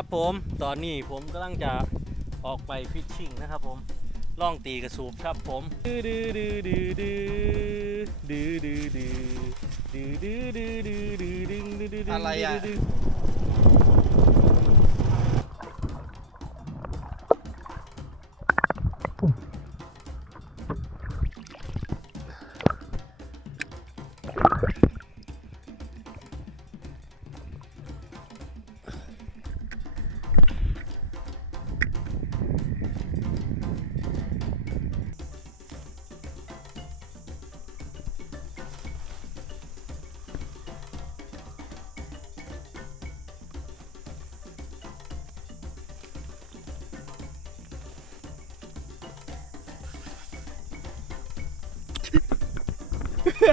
ครับผมตอนนี้ผมกำลังจะออกไปฟิชชิ่งนะครับผมล่องตีกระสูบครับผมอะไรอ่ะ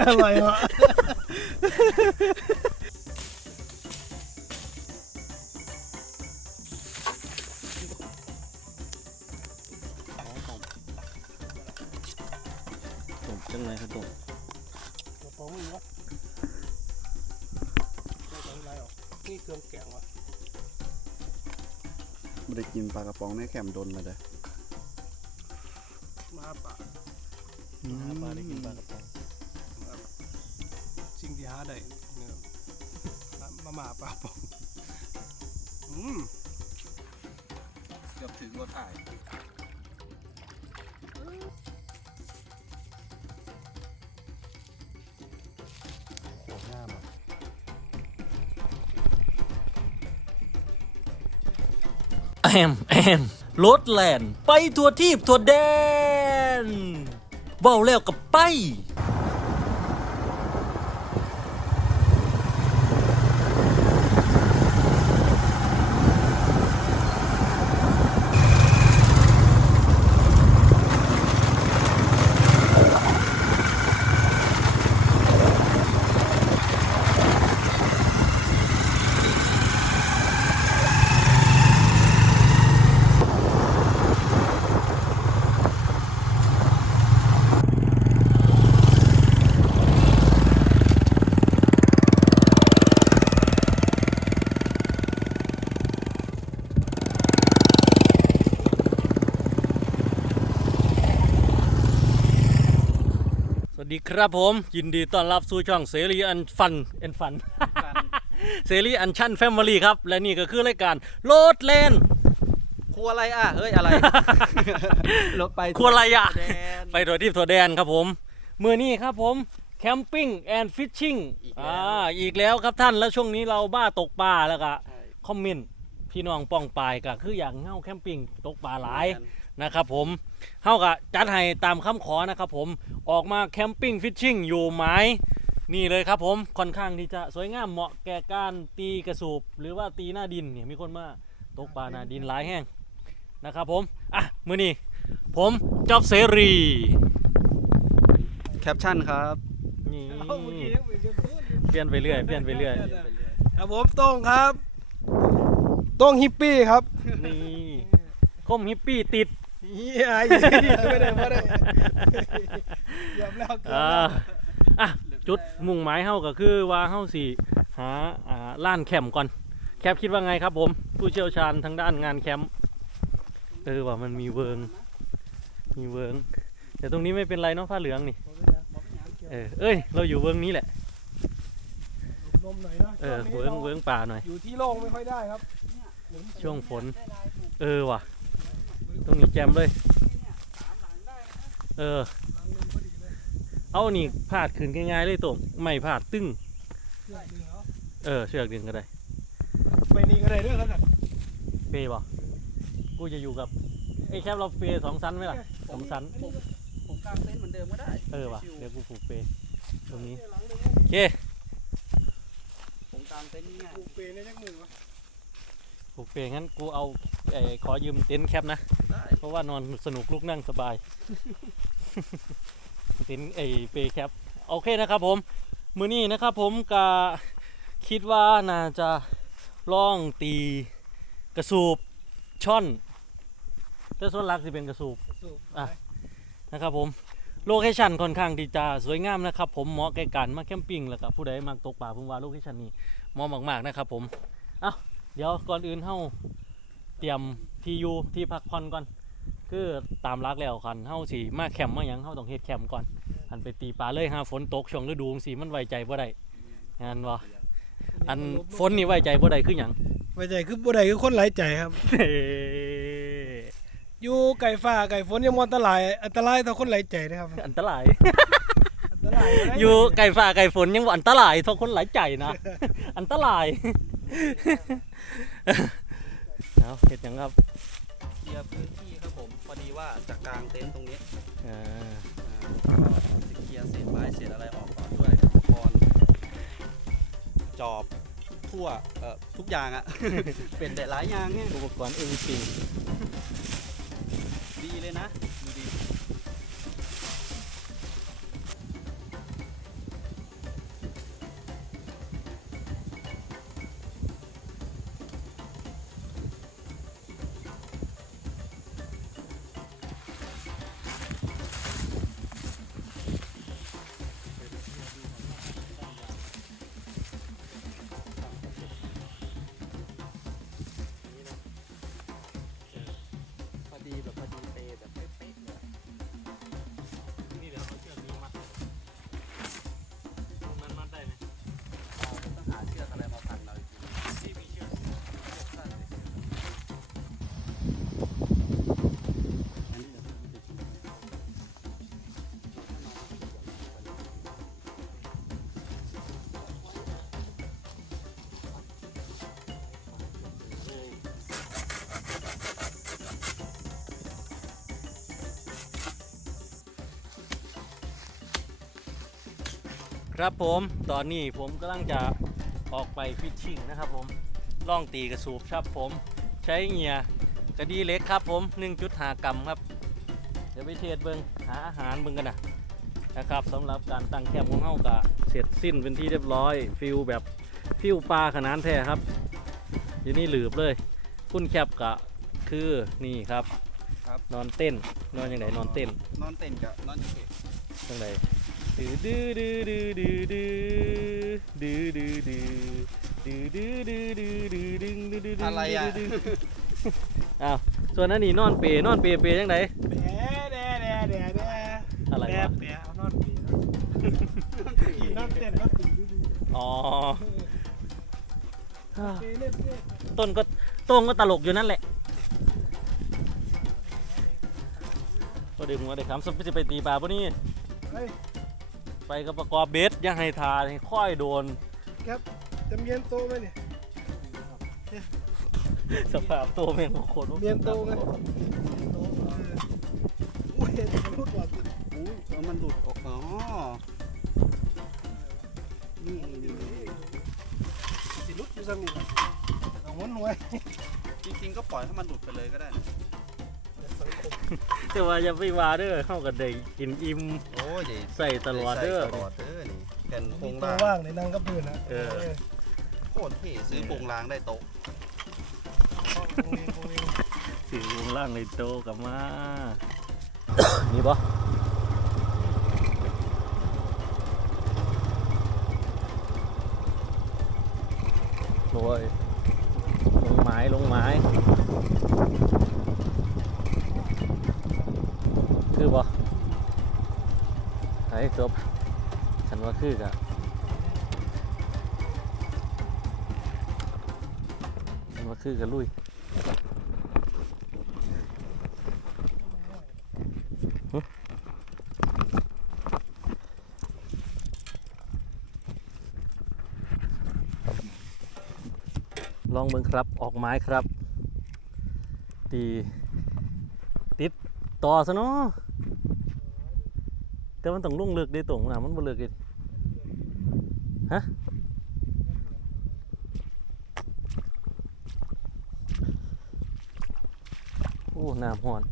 อะไรวะตบจังเลยครับตบนี่เครื่องแกงวะ ไม่ได้กินปลากระป๋องในแคมป์โดนมาเลย มาป่า ปลาได้กินปลากระป๋อง สิ่งที่หาได้เนี่ยมาป่าปองเกือบถึงรถถ่าย โคตรง่ามอ่ะรถแลนด์ไปทัวทีบทัวแดนเบ้าแล้วกับไปสวัสดีครับผมยินดีต้อนรับสู่ช่องเสรีอันฟัน เสรีอันชั่นแฟมิลี่ครับและนี่ก็คือรายการโลดแลนด์ ครัวอะไรอ่ะเฮ้ยอะไรรถไป ครัวอะไรอ่ะ แดน ไปทัวทีบทัวแดนครับผมมื้อนี้ครับผมแคมปิ้งแอนด์ฟิชชิ่งอีกแล้วครับท่านแล้วช่วงนี้เราบ้าตกปลาแล้วก็คอมเมนต์พี่น้องป้องปายก็คืออย่างเฮาแคมปิ้งตกปลาหลายนะครับผมเฮาก็จัดให้ตามคำขอนะครับผมออกมาแคมปิ้งฟิชชิ่งอยู่หมายนี่เลยครับผมค่อนข้างที่จะสวยงามเหมาะแก่การตีกระสูบหรือว่าตีหน้าดินเนี่ยมีคนมาตกปลาหน้าดินหลายแห้งนะครับผมมื้อนี้ผมจอบเสรี แคปชั่นครับ นี่ เอาเมื่อกี้ยังเหมือนจะพูด เปลี่ยนไปเรื่อยครับผมโต้งครับโต้งฮิปปี้ครับ นี่คมฮิปปี้ติด เฮียไม่ได้ยอมแล้ว จุดมุ่งหมายเฮาก็คือว่าเฮาสิหาร้านแคมป์ก่อนแคปคิดว่าไงครับผมผู้เชี่ยวชาญทางด้านงานแคมป์ว่ามันมีเวิงแต่ตรงนี้ไม่เป็นไรเนาะผ้าเหลืองนี่เราอยู่เวิงนี้แหละ นมหน่อยนะ เวิงป่าหน่อย อยู่ที่โล่งไม่ค่อยได้ครับ ช่วงฝนว่ะตรงนี้แจมเลยเอานี่พาดขึ้นง่ายๆเลยตรงไม่พาดตึ้งเชือกดึงก็ได้ ไปนี่ก็ได้ด้วยครับ เปย์ป่ะกูจะอยู่กับไอ้แคปเราเปย์2 ชั้นไหมล่ะ2 ชั้นผมกางเต็นท์เหมือนเดิมก็ได้ ว่ะเดี๋ยวกูผูกเปย์ตรงนี้โอเค ผมกางเต็นท์ง่าย ปูเปในยักมือวะ ผูกเปย์งั้นกูเอาขอยืมเต็นท์แคปนะเพราะว่านอนสนุกลุกนั่งสบาย เต็นท์เปย์แคปโอเคนะครับผมมื้อนี้นะครับผมก็คิดว่าน่าจะล่องตีกระสูบช่อนแต่ส่วนหลักสิเป็นกระสูบนะครับผมโลเคชั่นค่อนข้างที่จะสวยงามนะครับผมเหมาะแก่การมาแคมปิ้งแล้วก็ผู้ใดมักตกปลาผมว่าโลเคชั่นนี้เหมาะมากๆนะครับผม เดี๋ยวก่อนอื่นเฮาเตรียมที่อยู่ที่พักผ่อนก่อนคือตามรักแล้วคันเฮาสิมาแคมป์มาหยังเฮาต้องเฮ็ดแคมป์ก่อนอันไปตีปลาเลยหาฝนตกช่วงฤดูจังซี่มันไว้ใจบ่ได้งานบ่อันฝนนี่ไว้ใจบ่ได้คือหยัง ไว้ใจคือบ่ได้คือคนหลายใจครับ อยู่ไก่ฟ้าไก่ฝนยังมอันตรายต่อคนหลายใจนะครับ อันตราย อันตรายนะ อยู่ไก่ฟ้าไก่ฝนยังบ่อันตรายเท่าคนหลายใจนะ อันตราย เอาเฮ็ดหยังครับ เคลียร์พื้นที่ครับผมพอดีว่าจะกางเต็นท์ตรงนี้ อ่า ก็จะเคลียร์เศษไม้เศษอะไรออกก่อนด้วยอุปกรณ์จอบทั่วทุกอย่างอะ เป็นแต่หลายอย่างเนี่ย อุปกรณ์ MVP ดีเลยนะดูดีพอดีแบบพอดีเปแบบเป๊ะๆเลย นี่เดี๋ยวเอาเชือกนี้มัดตรงนั้นมัดได้ไหม ต้องหาเชือกอะไรมาพันเราอีกที ที่มีเชือก สั้นเลยอันนี้เดี๋ยวผมจะชิม ครับผมตอนนี้ผมกำลังจะออกไปฟิชชิ่งนะครับผมล่องตีกระสูบครับผมใช้เหงี่ยกระดีเล็กครับผม 1.5 กรัมครับเดี๋ยวไปเทสเบิ้งหาอาหารเบิ้งกันนะครับสำหรับการตั้งแคมป์ของเฮากะเสร็จสิ้นเป็นที่เรียบร้อยฟิลแบบฟิลปลาขนาดแท้ครับอยู่นี่หลืบเลยคุณแคปกะคือนี่ครับ ครับ นอนเต้นนอนยังไงนอนเต้น นอนเต้นกับนอนอยู่เฉย ยังไงดื้อดื้อดื้อดื้อดื้อดื้อดื้อดื้อดื้อดื้อดื้อดื้อดื้อดื้อดื้อดื้อดื้อ อะไรอ่ะ อ้าวส่วนนั้นนี่นอนเปยังไง แหน่ อะไรวะ แปะเอานอนปีนอนเต้นนอนตีดู อ๋อ เต้นเล่นเต้น ต้นก็ตลกอยู่นั่นแหละก็ดึงมาได้คำสมจะไปตีปลาปะนี่ เฮ้ย ไปกับประกอบเบสยังให้ทาให้ค่อยโดน ครับจำเมียนโตไหมเนี่ย สภาพตัวแม่งโคตร เมียนโตไหมโอ้ยรูดก่อน อู้มันหลุดออกอ๋อนี่นี่นี่ สิรุดอยู่ซ้ำนี่ครับเอาม้วนหน่วย จริงๆก็ปล่อยให้มันหลุดไปเลยก็ได้นะ แต่ว่าอย่าไปว่าเด้อเข้ากับได้กินอิ่ม โอ้ยเดี๋ยว ใส่ตลอดเด้อ ใส่ตลอดเด้อนี่แผ่นโคร มี ง โต ล่าง ว่างในนั่งกับพื้นนะ โคตรเท่ซื้อโครงล่างได้โต๊ะ ถือวงล่างในโตะกลับมา นี่ปะโอ้ยลงไม้คือปะไอ้จบฉันว่าคือกะฉันว่าคือกันลุย ลองเบิ่งครับออกไม้ครับตีติดต่อซะเนาะแต่มันต้องลุ่งเลือกได้ตรงนะมันบ่เลือกเลยฮะโอ้น้ำฮ้อน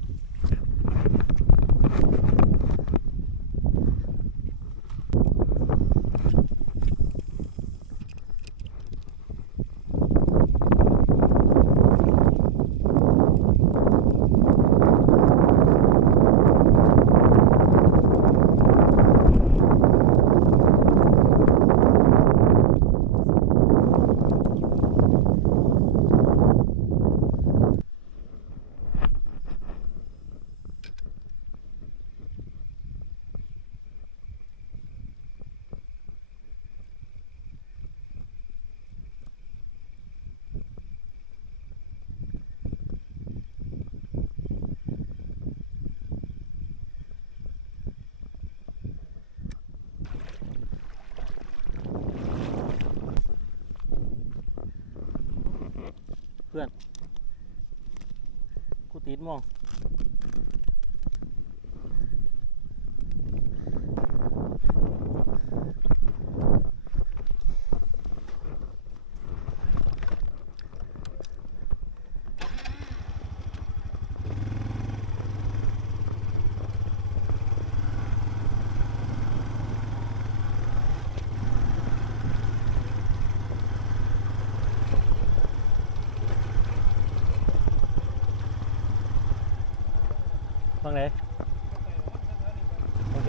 พื่อนกูติดมองฟังไหนโอเค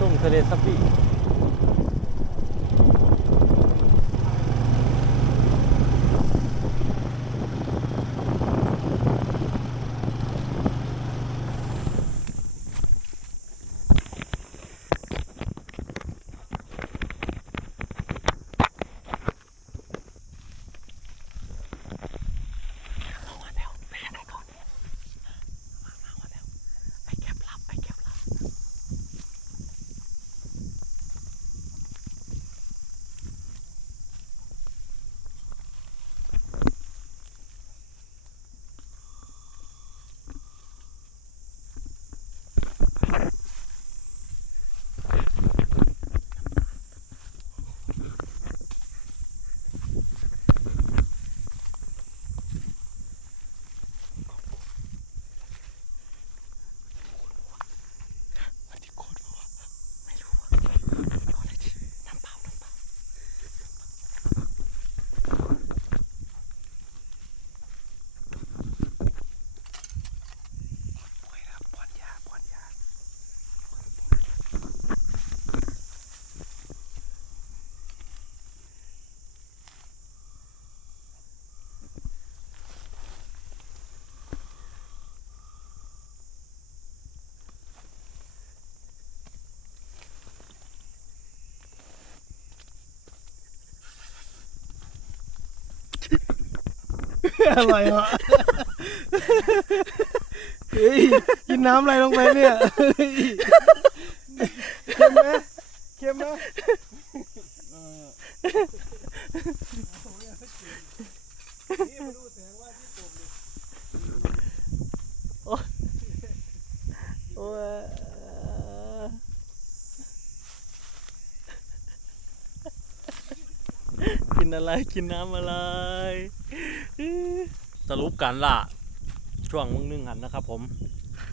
ส่งทะเลซับบี้อร่อยเหรอเฮ้ยกินน้ำอะไรลงไปเนี่ยเฮ้ยเค็มไหมเค็มไหมโอ้ยกินอะไรกินน้ำอะไรสรุปการล่าช่วงมึงนึงหันนะครับผม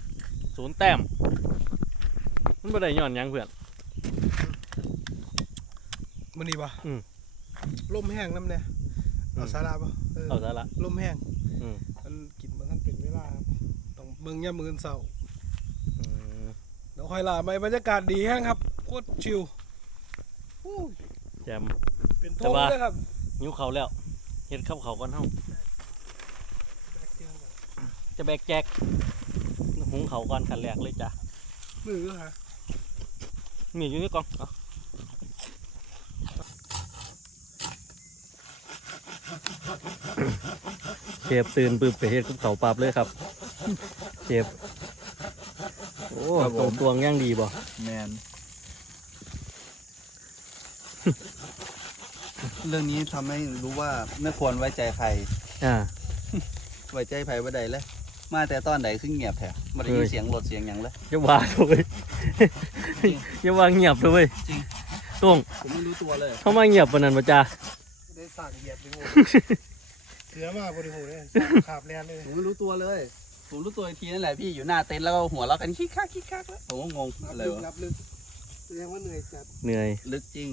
0 แต้มมันไม่ได้ย้อนหยังเพื่อน มันดีป่ะ อืม ลมแห้งน้ำเนี่ยเอาสาระป่ะ เอาซะละ ลมแห้ง อืม มันกินมันท่านเป็นเวลาครับต้องเมืองย่ามือเสา อืม เดี๋ยวคอยล่ะไปบรรยากาศดีแห้งครับโคตรชิลอู้ย แจม เป็นโท แต่ ง ว่า เลยครับ นิ้วเขาแล้วเฮ็ดข้าวเขาก่อนเฮาจะแบกแจกหุงเขาก่อนขันแรกเลยจ้ะ มือฮะ มีอยู่ในกล่องเอาเชฟตื่นปึ๊บไปเฮ็ดกับเขาวปั๊บเลยครับเชฟโอ้ตวงย่างดีบ่ แมน เรื่องนี้ทำให้รู้ว่าไม่ควรไว้ใจใคร อ่า ไว้ใจไผบ่ได้เลย มาแต่ตอนไหนขึ้นเงียบแท้บ่ได้ยินเสียงรถเสียงหยังเลย อย่าว่าเลยอย่าว่าเงียบเลย จริง ตรง ผมไม่รู้ตัวเลย เข้ามาเงียบปานนั้นบ่จ้า ได้สั่งเหยียบไปหมดเสือมากบริโภคเลยขาบแลนเลย ผมไม่รู้ตัวเลย ผมรู้ตัวอีกทีนั่นแหละพี่อยู่หน้าเต็นท์แล้วก็หัวเราะกันคิกคักแล้วผมก็งงอะไรวะ รับลึกแสดงว่าเหนื่อยจัด เหนื่อย ลึกจริง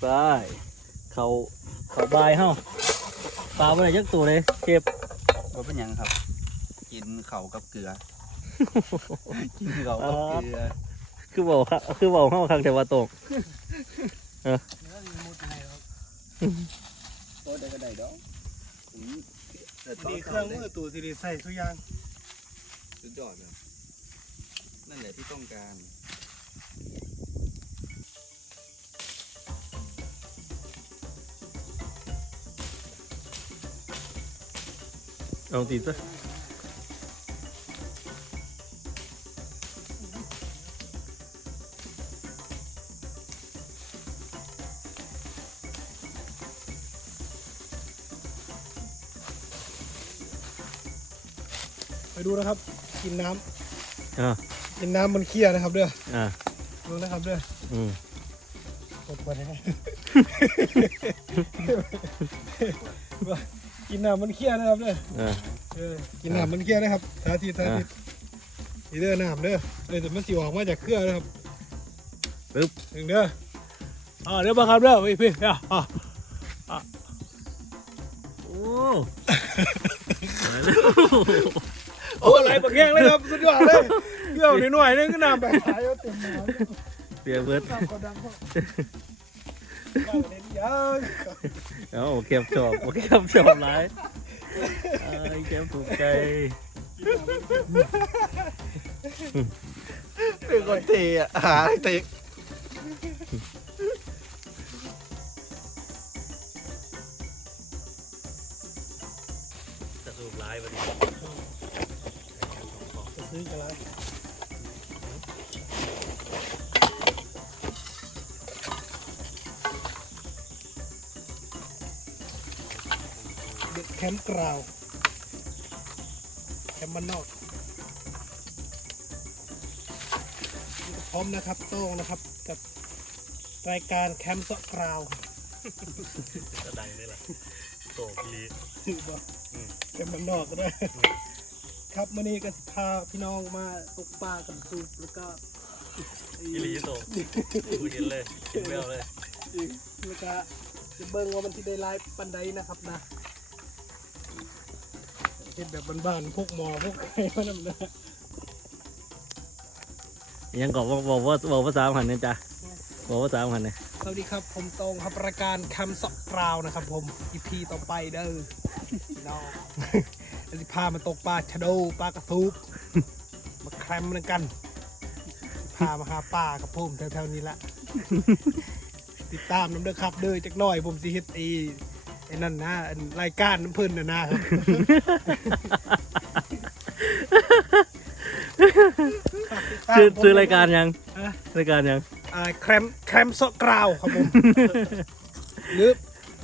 ไปเขาบายเฮาปลาบ่ได้จักตัวเลยเจ็บ ว่าเป็นหยังครับ กินเข่าวกับเกลือ กินเข่าวกับเกลือ คือบอกเฮาคักแต่ว่าตรง เนื้อมีมุดไงครับ โอ้ได้ก็ได้ดอกผมเกิด ดีเครื่องมือตัวที่ดีใส่ทุกอย่าง สุดยอดเลยนั่นแหละที่ต้องการ เอาติดซะ ไปดูนะครับ กินน้ อ่า ำกินน้ำมันเคี้ยนะครับเด้อ อ่า ดูนะครับเด้อ อืม กดไปนะกินน้ำมันเคี้ยนะครับเด้อ อ่า กินน้ำมันเคี้ยนะครับสาธิตอีเด้อน้ำเด้อแต่มันสิออกมาจากเครื่องนะครับ ปึ๊บ หนึ่งเด้อเดี๋ยวมาครับเด้อพี่โอ้ โอ้อะไรบักแยงเลยครับสุดยอดเลยเกี่ยวหน่อยนึงก็น้ำไปหายเอาเต็มน้ำ เปียเบิด น้ำก็ดังพอบ้าเล่นยาว เอาเก็บจอบหลายเก็บถูกใจ เป็นคนเทอ่ะหาเท จะสูบหลายวันนี้ จะซื้อกันแล้วเด็กแคมป์กราวแคมป์บ้านนอกพร้อมนะครับโต้งนะครับกับรายการแคมป์เสาะกราว จะดังได้ล่ะโตลี แคมป์บ้านนอกก็ได้ครับมื่อนี้ก็สิพาพี่น้องมาตกปลากับสูบแล้วก็ อีลีโตกูเห็นเลยเห็นแววเลย แล้วก็จะเบิ่งว่ามันที่ได้ไลฟ์ปันใดนะครับนะเห็นแบบบ้านๆพวกหมอพวกไอ้มันนั่นนะ ยังบอกภาษาหันเนี่ยจ้ะบอกภาษาหันเนี่ย สวัสดีครับผมตรงครับรายการคำสอกกราวนะครับผมอีพีต่อไปเด้อพี่น้องแล้วสิพามาตกปลาชะโดปลากระทูบมาแคมป์กันพามาหาปลากับผมแถวๆนี้ละติดตามน้ำเด้อครับเด้อจักหน่อยผมสิเฮ็ดไอ้นั่นนะอันรายการน้ำเพิ่นนะครับ ซื้อรายการยังรายการยัง แคมป์สกราวครับผม หรือ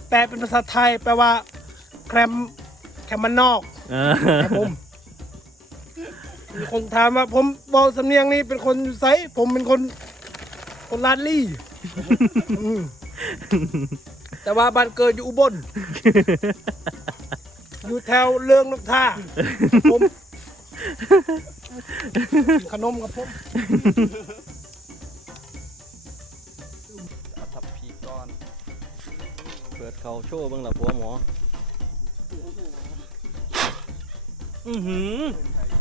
แปลเป็นภาษาไทยแปลว่าแคมมันนอกครับผมมีคนถามว่าผมบอกสำเนียงนี้เป็นคนไซผมเป็นคนลาดลี่อืมแต่ว่าบ้านเกิดอยู่อุบลอยู่แถวเรืองนกท่าผมขนมกับผม ทับพีก้อน เปิดเขาโชว์บ้างล่ะผัวหมอ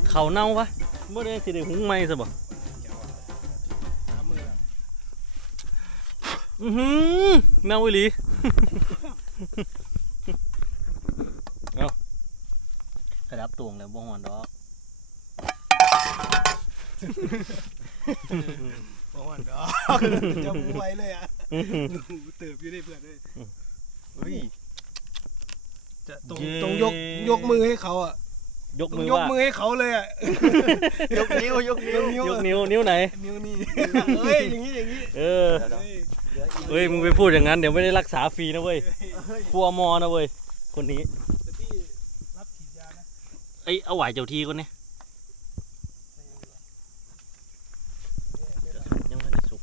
เขาเน่าปะเมื่อได้สิได้หุงไหมซะบ่เน่าอีหลี เอากระดับตวงแล้วบ่หอนดอก บอกว่าเดี๋ยวจะมวยเลยอ่ะเติบอยู่ได้เพื่อนเลย เฮ้ย จะต้องยกมือให้เขาอ่ะ ยก ต้อ มื ง อย ก ว่า มือให้เขาเลยอ่ะ ยกนิ้วยกนิ้ว ยกนิ้วไหน นิ้วนี่เฮ้ยอย่างนี้อย่างนี้ เออ เดี๋ยว เฮ้ย เหลืออีก เฮ้ยมึงไปพูดอย่างนั้นเดี๋ยวไม่ได้รักษาฟรีนะเว้ยครัวมอนะเว้ยคนนี้ แต่พี่รับฉีดยานะ ไอ้เอาไหวเจ้าทีคนนี้ยังไม่ได้สุก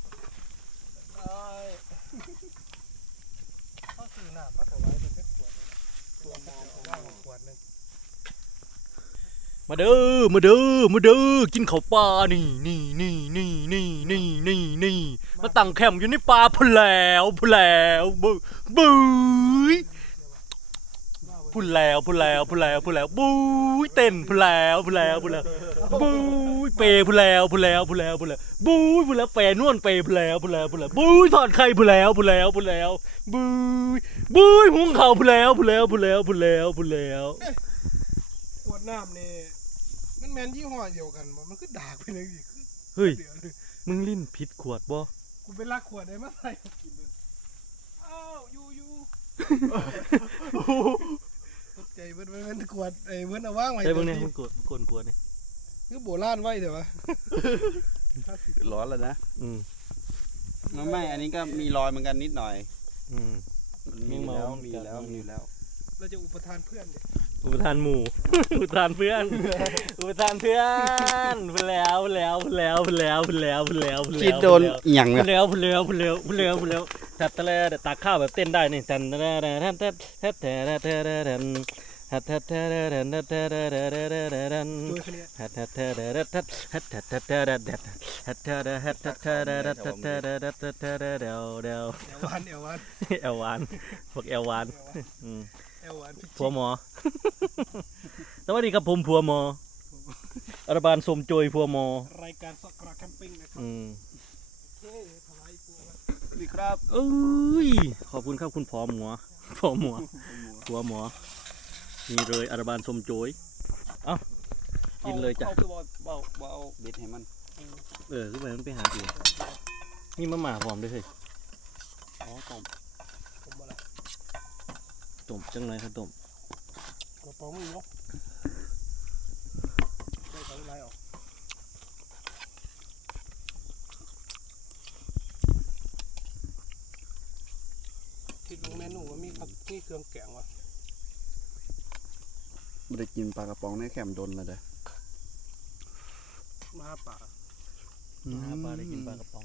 เขาซื้อน้ำมาถวายเป็นแค่ขวดนึงตัวมองว่างขวดนึง มาเด้อกินข้าวปลานี่มาตั้งแคมป์อยู่ในป่าพุ่นแล้วบุ้ยพุ่นแล้วบุ้ยเต้นพุ่นแล้วบุ้ยเปย์พุ่นแล้วบุ้ยพุ่นแล้วเปย์นวลเปย์พุ่นแล้วบุ้ยถอดไข่พุ่นแล้วบุ้ยหุงข้าวพุ่นแล้ว ขวดน้ำนี่มันแมนยี่ห้อเดียวกันบ่มันก็ดากไปเลยอีก เฮ้ย เดี๋ยวเลย มึงลิ้นผิดขวดบ่ กูไปลักขวดได้มาใส่กินเลยอ้าวยูตกใจเบิ้นขวดไอ้เบิ้นเอาว่างไว้ ใช่เบิ่งเนี่ยมึงกดเนี่ย คือโบราณไว้เถอะวะ ร้อนแล้วนะ อืม ไม่อันนี้ก็มีรอยเหมือนกันนิดหน่อย มันมี มี แล้ว เมามี มีแล้ว มี มีแล้ว เราจะอุปทานเพื่อนดิ อุปทานหมู่ อุปทานเพื่อนพูดแล้ว คิดโดนเอียง พู อะ ดแล้วตัดตะเลตากข้าวแบบเต้นได้นี่จันช่วยคนเนี้ยเอวหวาน เอลวานพวกเอลวานอืม เอวหวานพี่ ผัวหมอ สวัสดีครับผมผัวหมอรัฐบาลสมโจยผัวหมอ รายการสกราแคมปิ้งนะครับ อืม โอเคถวายปูครับ สวัสดีครับ เอ้ยขอบคุณครับคุณผัวหมอผัวหมอผัวหมอนี่เลยรัฐบาลสมโจยเอ้ากินเลยจ้ะ เอาคือบ่เอาเบ็ดให้มัน ขึ้นไปมันไปหาเองมีมะหม่าพร้อมด้วยเฮ้ย อ๋อต้ม ผมอะไร ต้มจังเลยครับต้ม กระป๋องมือเนาะได้ของลายออกคิดดูเมนูว่ามีผักมีเครื่องแกงวะ ไม่ได้กินปลากระป๋องในแคมป์ดนเลยเด้อ มาป่า หาปลาได้กินปลากระป๋อง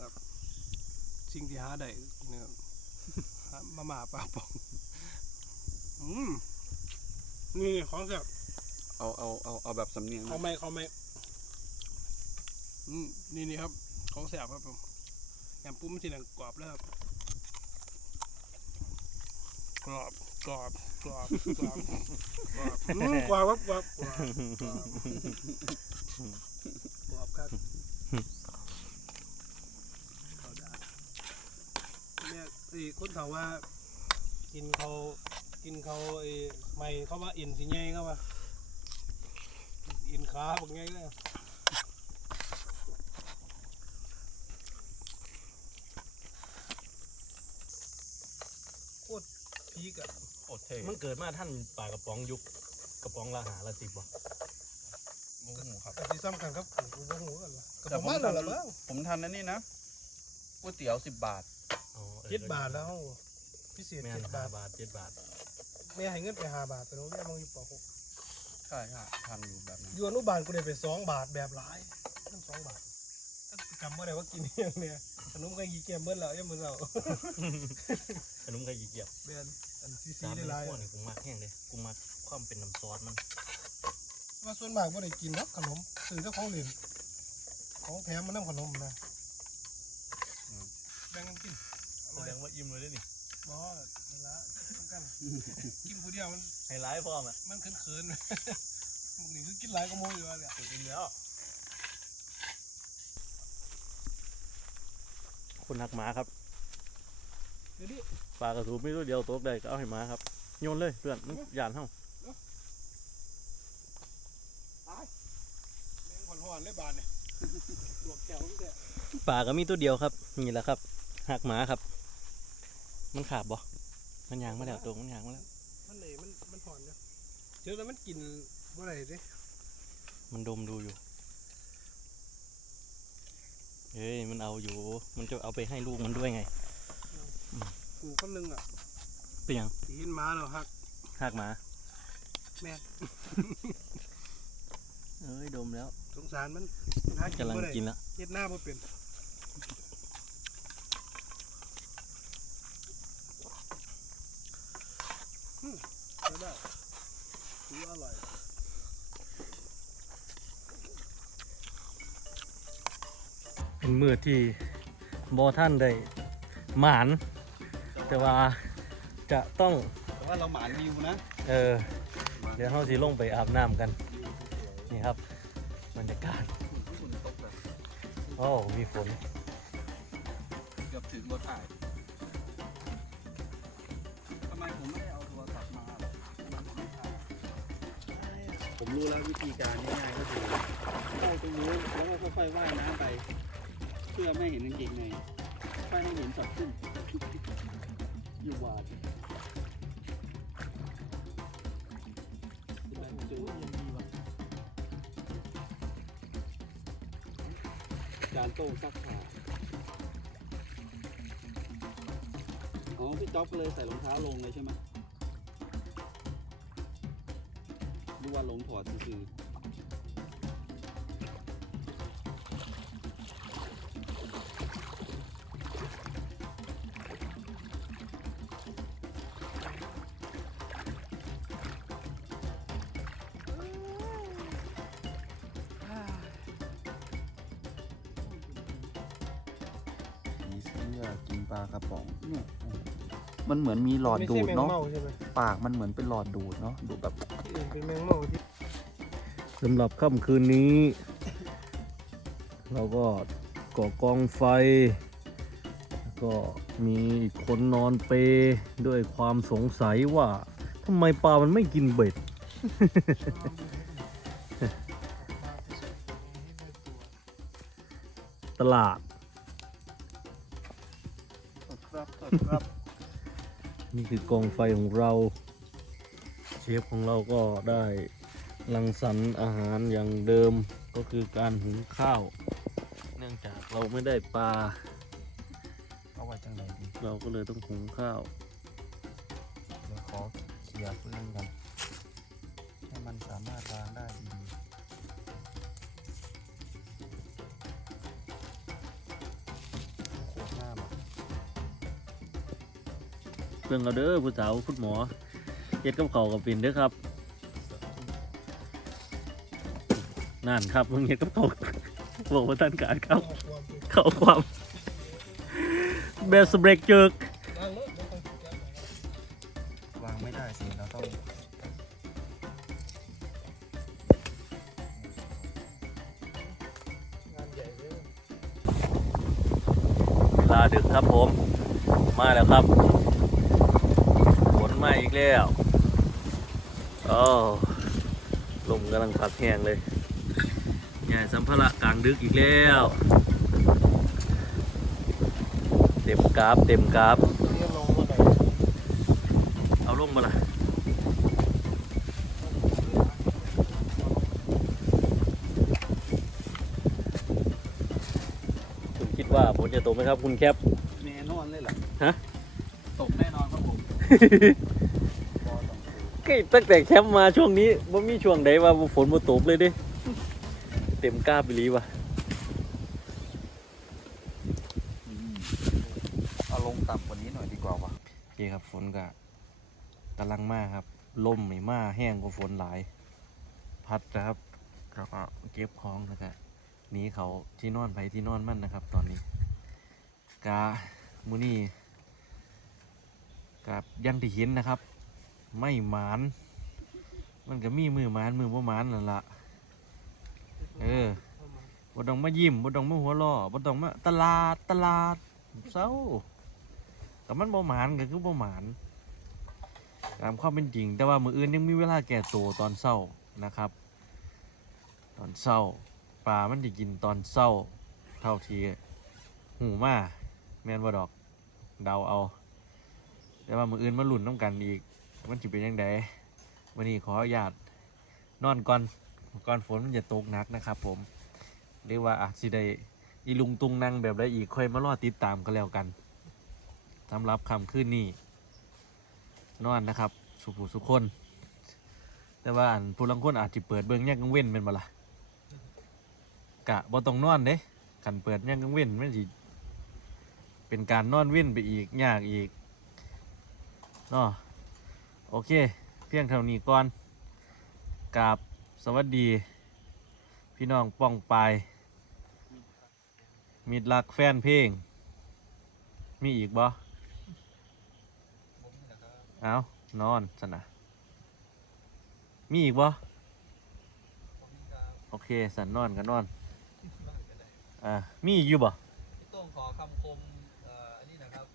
ครับสิ่งที่หาได้เนี่ยหามาหมาปลาป่องนี่ของแซ่บ เอาแบบสำเนียงนะ เขาไม่นี่ครับของแซ่บครับผมแหนมปุ้มสีเหลืองกรอบแล้วครับกรอบกรอบครับ เนี่ยคนถามว่ากินเขาไม่เขาว่าอินสิไงเขาว่าอินขาบอกไงเลยโคตรพีกอะ โอเค มันเกิดมาท่านปลากระป๋องยุคกระป๋องละหาละ10บ่ หมูครับ แต่ที่สำคัญครับผมก็หูกันละกระป๋องมันเหรอบ้าง ผมทันนั่นนี่นะก๋วยเตี๋ยว10 บาท อ๋อ 7 บาทแล้วพิเศษ แม่น 7 บาท 7 บาท แม่ให้เงินไป5 บาทไปโรงเรียนมึงอยู่ป ใช่ทันอยู่แบบนั้น .6 อยู่อนุบาลกูได้ไป2 บาทแบบหลายตั้ง2 บาทตั้งจำว่าได้ว่ากินอย่างเนี้ยขนมไก่ยี่เกียมเมื่อแล้วยังมือเรา ขนมไก่ยี่เกียบ เดือนอันซี สาม ได้ เป็น หลาย พวกนี่กูมักแห้งเลยกูมักความเป็นน้ำซอสมัน ว่าส่วนมากว่าได้กินเนาะขนมซื้อเจ้าของเหรียญของแถมมันน้ำขนมนะแบ่งกันกินอ แส ร่อย ดงว่าอิ่มเลยนี่ บ่เวลาต้องกันกินผู้เดียวมัน ไฮไลท์พร้อมอ่ะ มันเขินๆ มึงนี่คือกินหลายก็โมยอยู่แล้วเนี่ย อิ่มแล้วคนหักหมาครับ เดี๋ยวนี้ ปลากระสูบไม่ตัวเดียวตกได้ก็เอาให้หมาครับโยนเลยเพื่อนมันหยานเฮา แมงหอนๆเลยบาทเนี่ยตัวแก้วนี่แหละ ปลาก็มีตัวเดียวครับนี่แหละครับหักหมาครับ มันขาบบ่ มันยางมาแล้วตัวมันยางมาแล้ว มันเลยมันหอนเนี่ยเดี๋ยวแล้วมันกินว่าอะไรดิ มันดมดูอยู่เฮ้ยมันเอาอยู่มันจะเอาไปให้ลูกมันด้วยไง กูคนนึงอ่ะ เป็นยัง ที่เห็นหมาเราหัก หากหมา แม่ เอ้ยดมแล้ว สงสารมันหากิน กำลัง บ่ได้ กินแล้ว เฮ็ดหน้าบ่เป็นได้ถือว่าอร่อย เป็นมือที่บอท่านได้หมาน แต่ว่าจะต้อง แต่ว่าเราหมานวิวนะ เดี๋ยวเราสิลงไปอาบน้ำกัน นี่ครับบรรยากาศโอ้มีฝน เกือบถึงบนถ่ายทำไมผมไม่ได้เอาโทรศัพท์มาล่ะทำไมผมไม่ถ่ายผมรู้แล้ววิธีการง่ายๆก็คือเข้าตรงนู้นแล้วก็ค่อยๆว่ายน้ำไป เพื่อไม่เห็นกางเกงในค่อยให้เห็นสัดขึ้น อยู่วาดการโต้ซักผ้าอ๋อพี่จ๊อบก็เลยใส่รองเท้าลงเลยใช่ไหมดูว่าลงถอดซื่อผีเสื้อกินปลากระป๋องเนี่ยมันเหมือนมีหลอดดูดเนาะ ไม่ใช่แมงเม่าใช่ไหม ปากมันเหมือนเป็นหลอดดูดเนาะดูดแบบ ที่อื่นเป็นแมงเม่าที่ สำหรับค่ำคืนนี้ เราก็ก่อกองไฟแล้วก็มีคนนอนเปด้วยความสงสัยว่าทำไมปลามันไม่กินเบ็ด ตลาด ครับ นี่คือกองไฟของเรา เชฟของเราก็ได้รังสรรค์อาหารอย่างเดิมก็คือการหุงข้าว เนื่องจากเราไม่ได้ปลา เอาไว้จังไหนดี เราก็เลยต้องหุงข้าว เดี๋ยวขอเคลียร์ฟืนกันให้มันสามารถวางได้ดีโคตรหน้ามา เรื่องเอาเด้อผู้สาวคุณหมอเฮ็ดกับเขาวกับปิ่นเด้อครับนั่นครับมึงเฮ็ดกับเขาว บอกว่าท่านการครับ เข้าความเบสเบรกเจิก วางไม่ได้สิเราต้อง เวลาดึกครับผมมาแล้วครับฝนมาอีกแล้วโอ้ลมกำลังพัดแห้งเลยใหญ่สัมภาระกลางดึกอีกแล้วเต็มกราฟเต็มกราฟ เรียนลงมาไหน เอาลงมาละคุณคิดว่าฝนจะตกไหมครับคุณแคป แน่นอนเลยเหรอ ฮะ ตกแน่นอนครับผมพอต้อง ก็ตั้งแต่แคมป์มาช่วงนี้บ่มีช่วงใดว่าฝนบ่ตกเลยเดิเต็มกราฟไปลีว่ะ เอาลงต่ำกว่านี้หน่อยดีกว่าวะ โอเคครับฝนก็กำลังมาครับลมไม่มาแห้งกว่าฝนหลาย พัดนะครับแล้วก็เก็บของนะครับหนีเขาที่นอนไปที่นอนมันนะครับ ตอนนี้กามื้อนี้กับยังที่เห็นนะครับ ไม่หมานมันก็มีมือหมานมือบ่หมานนั่นล่ะบ่ต้องมายิ้มบ่ต้องมาหัวเราะบ่ต้องมาตลาดเศร้าแต่มันบ่หมานก็คือบ่หมานตามความเป็นจริง แต่ว่ามื้ออื่นยังมีเวลาแก่ตัวตอนเช้านะครับ ตอนเช้าปลามันจะกินตอนเช้าเท่าที่หูมาแม่นบ่ดอกเดาเอา แต่ว่ามื้ออื่นมาลุ้นน้ำกันอีกมันสิเป็นยังไงวันนี้ขออนุญาตนอนก่อนฝนมันจะตกหนักนะครับผมหรือว่าอาจสิได้อีลุงตุงนั่งแบบใดอีกค่อยมารอติดตามกันแล้วกันสำหรับค่ำคืนนี้นอนนะครับสุผู้สุคน แต่ว่าอันผู้ลังคนอาจจะเปิดเบิ่งแยกกังเว้นเป็นบ่ล่ะกะบ่ต้องนอนเด้คันเปิดแยกกังเว้นมันสิเป็นการนอนเว้นไปอีกยากอีกเนาะโอเคเพียงเท่านี้ก่อนกราบสวัสดีพี่น้องป้องปายมิตรรักแฟนเพลงมีอีกบ่เอานอนซะนะมีอีกบ่โอเคสันนอนกันนอนมีอีกอยู่บ่ ต้องขอคำคมอันนี้นะครับ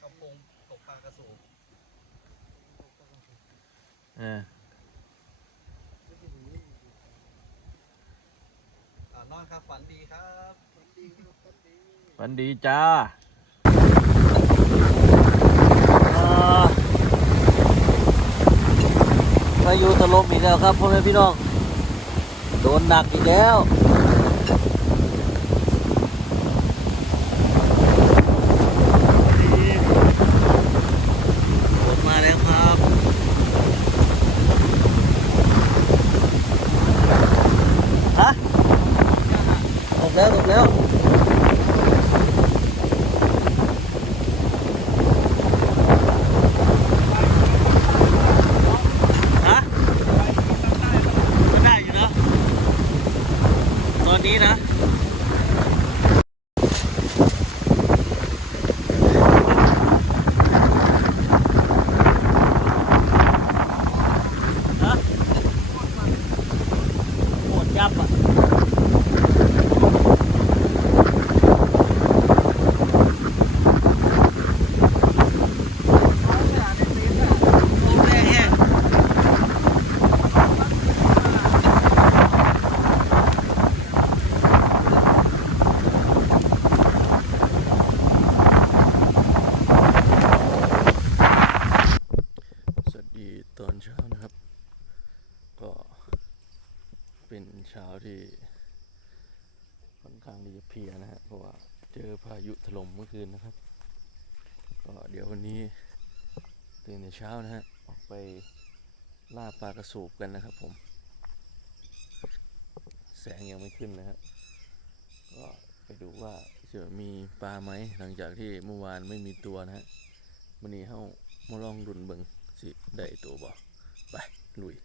คำคมตกปลากระสูบนอนครับฝันดีครับฝันดีจ้าพายุถล่มอีกแล้วครับพ่อแม่พี่น้องโดนหนักอีกแล้วฝนมาแล้วครับฮะตกแล้วนี้นะโหดยับอ่ะตอนเช้านะครับก็เป็นเช้าที่ค่อนข้างที่จะเพลียนะฮะเพราะว่าเจอพายุถล่มเมื่อคืนนะครับก็เดี๋ยววันนี้ตื่นในเช้านะฮะออกไปล่าปลากระสูบกันนะครับผมแสงยังไม่ขึ้นนะฮะก็ไปดูว่าจะมีปลาไหมหลังจากที่เมื่อวานไม่มีตัวนะฮะวันนี้เฮามาลองดุนเบิ่งสิได้ตัวบ่ไปลุย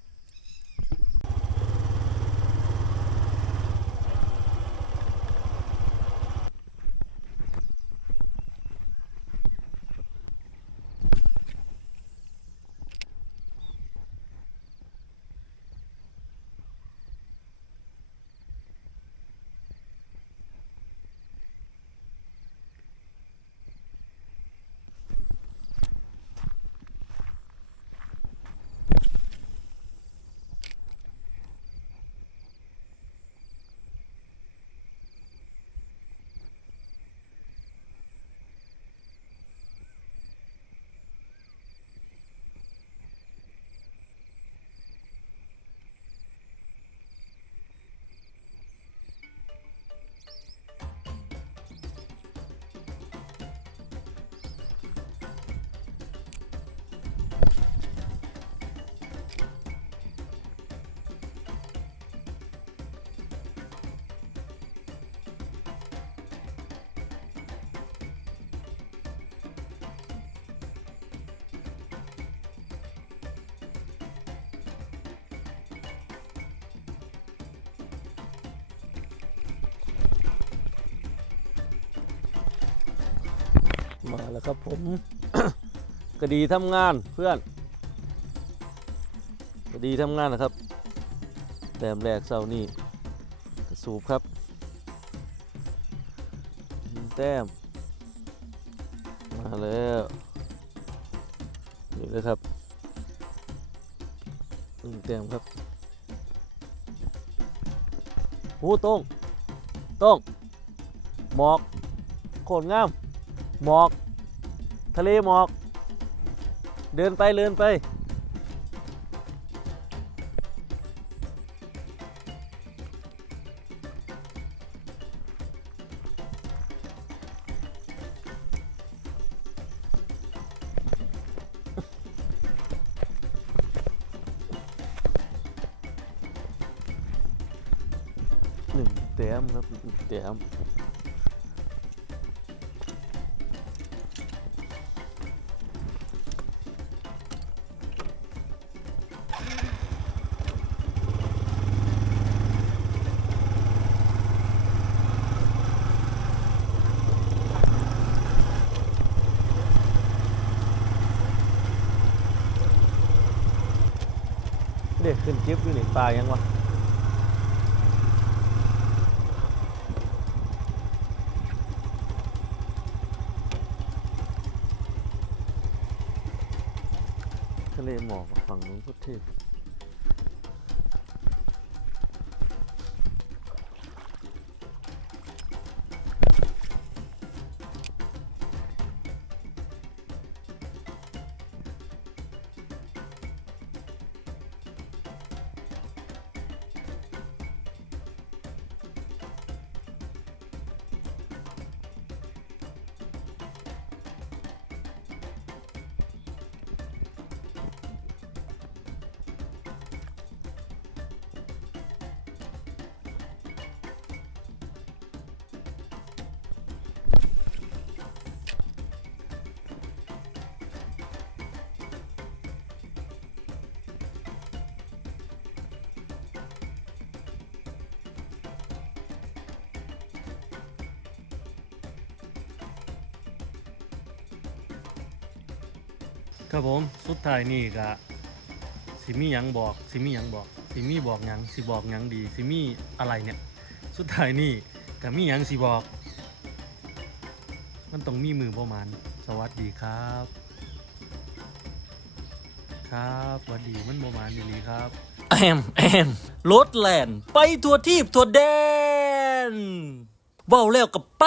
มาแล้วครับผม คดีทำงานเพื่อนคดีทำงานนะครับแต้มแรกเสาร์นี้กระสูบครับแต้มมาแล้วนี่เลยครับแต้มครับโอ้ต้องหมอกโคตรงามหมอกทะเลหมอก เดินไปเดินไปหนึ่งแต้มครับหนึ่งแต้มเด็กขึ้นจิ๊บอยู่ในป่ายังวะทะเลหมอกฝั่งนู้นพุทธิครับผมสุดท้ายนี่ก็สิมีหยังบอกสิมีหยังบอกสิมีบอกหยังสิบอกหยังดีสิมีอะไรเนี่ยสุดท้ายนี่ก็มีหยังสิบอกมันต้องมีมือประมาณสวัสดีครับครับสวัสดีมันประมาณนี้ครับแอมรถแล่นไปทั่วทีบทั่วแดนเว้าแล้วกับไป